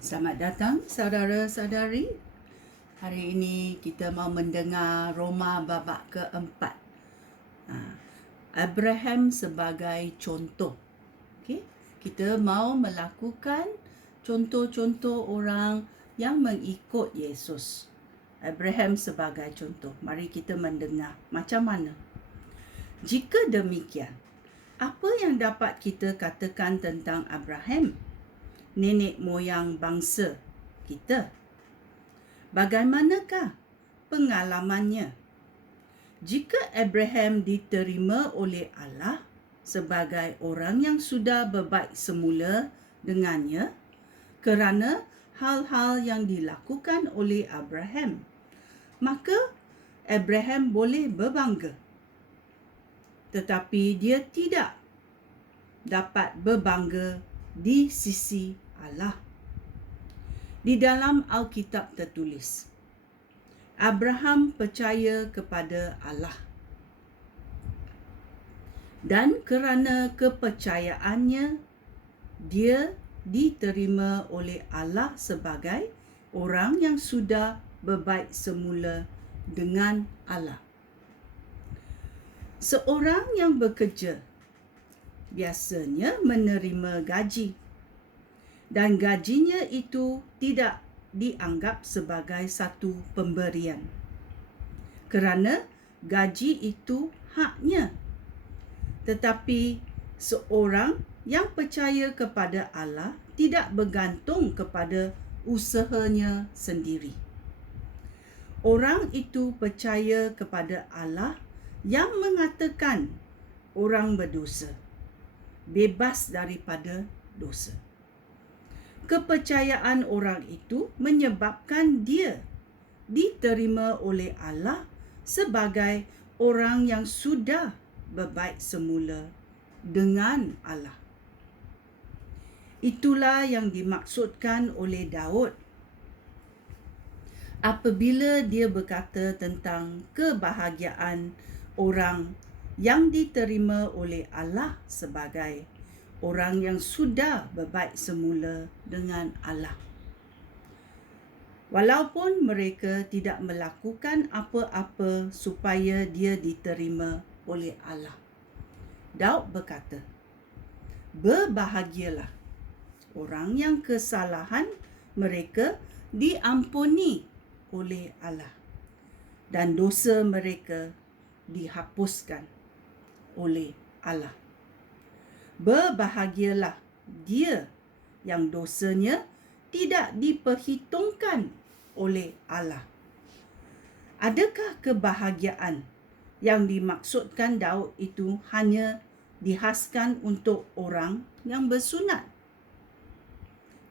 Selamat datang saudara-saudari. Hari ini kita mau mendengar Roma babak keempat. Abraham sebagai contoh. Okay? Kita mau melakukan contoh-contoh orang yang mengikut Yesus. Abraham sebagai contoh. Mari kita mendengar macam mana. Jika demikian, apa yang dapat kita katakan tentang Abraham, nenek moyang bangsa kita? Bagaimanakah pengalamannya? Jika Abraham diterima oleh Allah sebagai orang yang sudah berbaik semula dengannya kerana hal-hal yang dilakukan oleh Abraham, maka Abraham boleh berbangga. Tetapi dia tidak dapat berbangga di sisi Allah. Di dalam Alkitab tertulis, Abraham percaya kepada Allah. Dan kerana kepercayaannya, dia diterima oleh Allah sebagai orang yang sudah berbaik semula dengan Allah. Seorang yang bekerja biasanya menerima gaji, dan gajinya itu tidak dianggap sebagai satu pemberian, kerana gaji itu haknya. Tetapi seorang yang percaya kepada Allah tidak bergantung kepada usahanya sendiri. Orang itu percaya kepada Allah yang mengatakan orang berdosa bebas daripada dosa. Kepercayaan orang itu menyebabkan dia diterima oleh Allah sebagai orang yang sudah berbaik semula dengan Allah. Itulah yang dimaksudkan oleh Daud apabila dia berkata tentang kebahagiaan orang yang diterima oleh Allah sebagai orang yang sudah berbaik semula dengan Allah. Walaupun mereka tidak melakukan apa-apa supaya dia diterima oleh Allah. Daud berkata, berbahagialah orang yang kesalahan mereka diampuni oleh Allah dan dosa mereka dihapuskan oleh Allah. Berbahagialah dia yang dosanya tidak diperhitungkan oleh Allah. Adakah kebahagiaan yang dimaksudkan Daud itu hanya dihaskan untuk orang yang bersunat?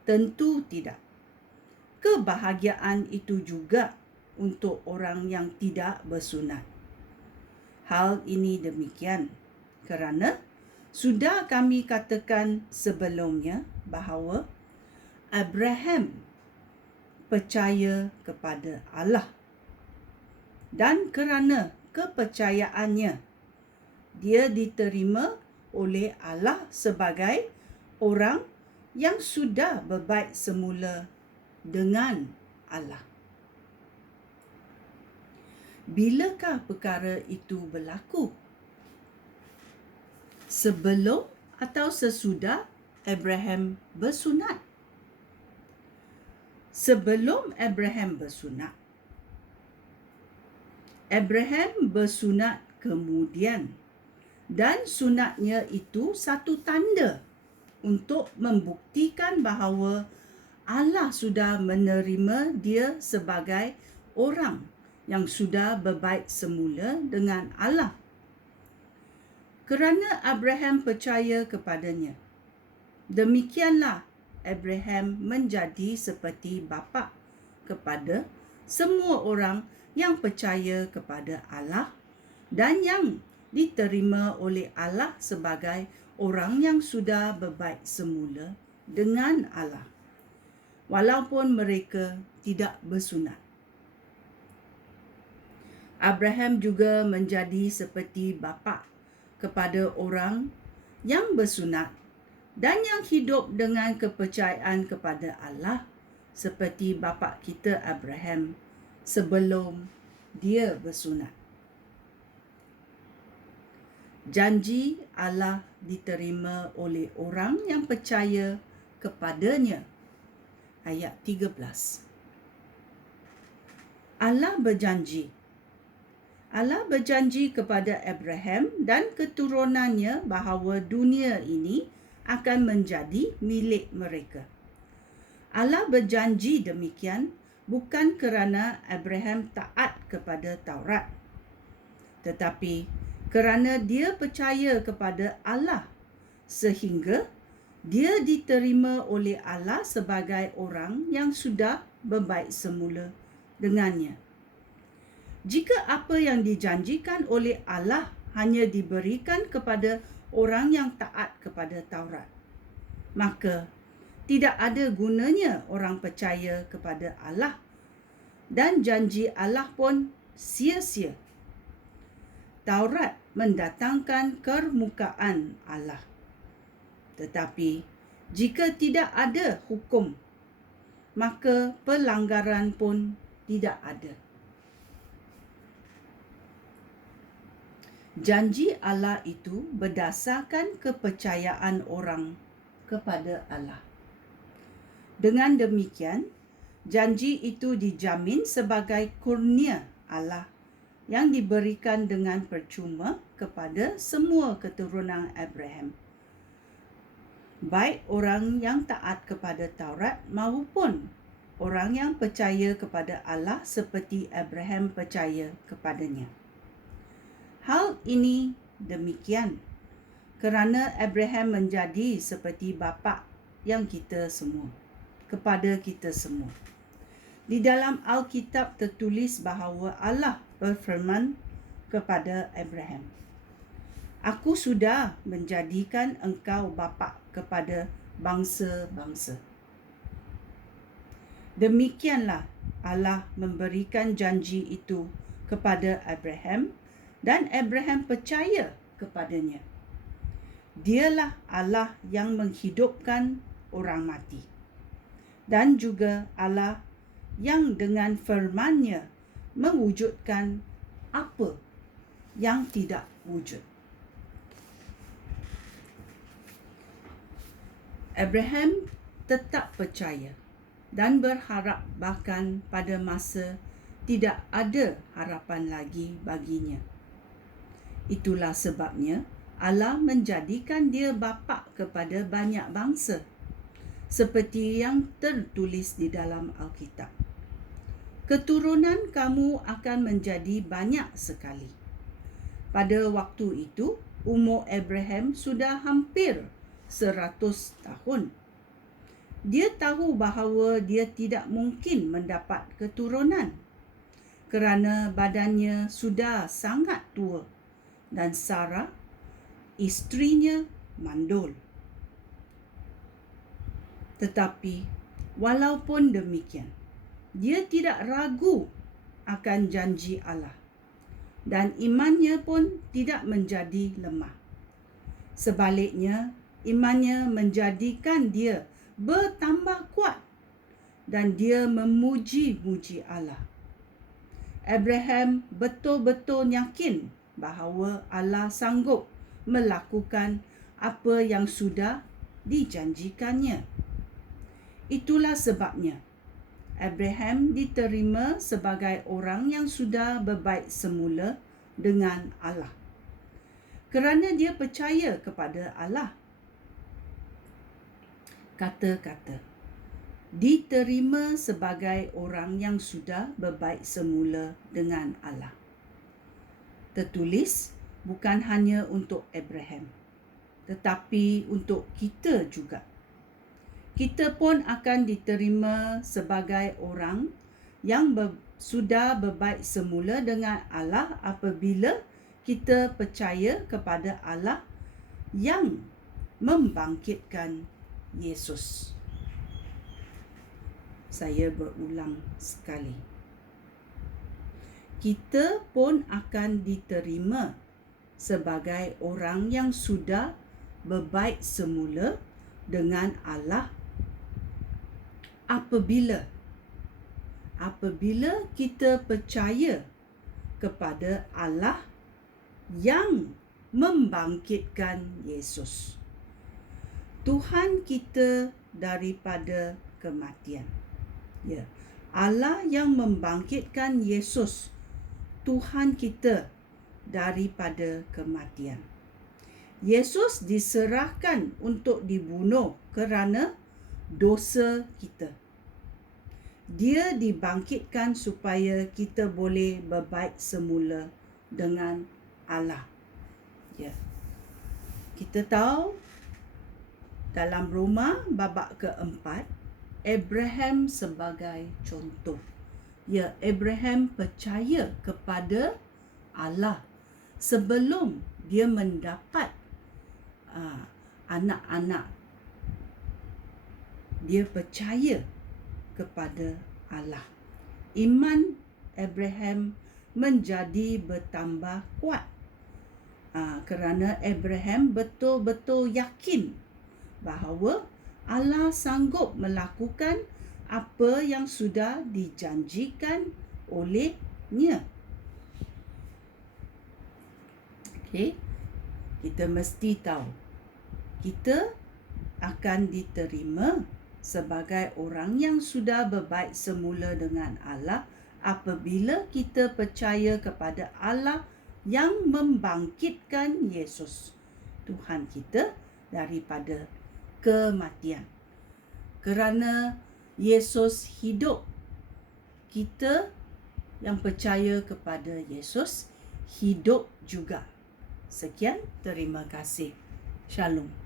Tentu tidak. Kebahagiaan itu juga untuk orang yang tidak bersunat. Hal ini demikian kerana sudah kami katakan sebelumnya bahawa Abraham percaya kepada Allah. Dan kerana kepercayaannya, dia diterima oleh Allah sebagai orang yang sudah berbaik semula dengan Allah. Bilakah perkara itu berlaku? Sebelum atau sesudah Abraham bersunat? Sebelum Abraham bersunat. Abraham bersunat kemudian, dan sunatnya itu satu tanda untuk membuktikan bahawa Allah sudah menerima dia sebagai orang yang sudah berbaik semula dengan Allah. Kerana Abraham percaya kepadanya, demikianlah Abraham menjadi seperti bapa kepada semua orang yang percaya kepada Allah dan yang diterima oleh Allah sebagai orang yang sudah berbaik semula dengan Allah, walaupun mereka tidak bersunat. Abraham juga menjadi seperti bapa kepada orang yang bersunat dan yang hidup dengan kepercayaan kepada Allah seperti bapa kita Abraham sebelum dia bersunat. Janji Allah diterima oleh orang yang percaya kepadanya. Ayat 13. Allah berjanji kepada Abraham dan keturunannya bahawa dunia ini akan menjadi milik mereka. Allah berjanji demikian bukan kerana Abraham taat kepada Taurat, tetapi kerana dia percaya kepada Allah sehingga dia diterima oleh Allah sebagai orang yang sudah berbaik semula dengannya. Jika apa yang dijanjikan oleh Allah hanya diberikan kepada orang yang taat kepada Taurat, maka tidak ada gunanya orang percaya kepada Allah dan janji Allah pun sia-sia. Taurat mendatangkan kemukaan Allah. Tetapi jika tidak ada hukum, maka pelanggaran pun tidak ada. Janji Allah itu berdasarkan kepercayaan orang kepada Allah. Dengan demikian, janji itu dijamin sebagai kurnia Allah yang diberikan dengan percuma kepada semua keturunan Abraham, baik orang yang taat kepada Taurat maupun orang yang percaya kepada Allah seperti Abraham percaya kepadanya. Hal ini demikian kerana Abraham menjadi seperti bapa yang kepada kita semua. Di dalam Alkitab tertulis bahawa Allah berfirman kepada Abraham, "Aku sudah menjadikan engkau bapa kepada bangsa-bangsa." Demikianlah Allah memberikan janji itu kepada Abraham dan Abraham percaya kepadanya. Dialah Allah yang menghidupkan orang mati dan juga Allah yang dengan firman-Nya mewujudkan apa yang tidak wujud. Abraham tetap percaya dan berharap bahkan pada masa tidak ada harapan lagi baginya. Itulah sebabnya Allah menjadikan dia bapa kepada banyak bangsa, seperti yang tertulis di dalam Alkitab. Keturunan kamu akan menjadi banyak sekali. Pada waktu itu, umur Abraham sudah hampir 100 tahun. Dia tahu bahawa dia tidak mungkin mendapat keturunan kerana badannya sudah sangat tua dan Sarah, isterinya, mandul. Tetapi walaupun demikian, dia tidak ragu akan janji Allah dan imannya pun tidak menjadi lemah. Sebaliknya, imannya menjadikan dia bertambah kuat dan dia memuji-muji Allah. Abraham betul-betul yakin bahawa Allah sanggup melakukan apa yang sudah dijanjikannya. Itulah sebabnya Abraham diterima sebagai orang yang sudah berbaik semula dengan Allah, kerana dia percaya kepada Allah. Kata-kata diterima sebagai orang yang sudah berbaik semula dengan Allah tertulis bukan hanya untuk Abraham, tetapi untuk kita juga. Kita pun akan diterima sebagai orang yang sudah berbaik semula dengan Allah apabila kita percaya kepada Allah yang membangkitkan Yesus. Saya berulang sekali. Kita pun akan diterima sebagai orang yang sudah berbaik semula dengan Allah apabila kita percaya kepada Allah yang membangkitkan Yesus, Tuhan kita daripada kematian. Ya, Allah yang membangkitkan Yesus, Tuhan kita daripada kematian. Yesus diserahkan untuk dibunuh kerana dosa kita. Dia dibangkitkan supaya kita boleh berbaik semula dengan Allah. Ya. Kita tahu dalam Roma babak keempat, Abraham sebagai contoh. Ya, Abraham percaya kepada Allah sebelum dia mendapat anak-anak. Dia percaya kepada Allah. Iman Abraham menjadi bertambah kuat kerana Abraham betul-betul yakin bahawa Allah sanggup melakukan apa yang sudah dijanjikan olehnya. Okey, kita mesti tahu kita akan diterima sebagai orang yang sudah berbaik semula dengan Allah apabila kita percaya kepada Allah yang membangkitkan Yesus, Tuhan kita, daripada kematian. Kerana Yesus hidup, kita yang percaya kepada Yesus hidup juga. Sekian, terima kasih. Shalom.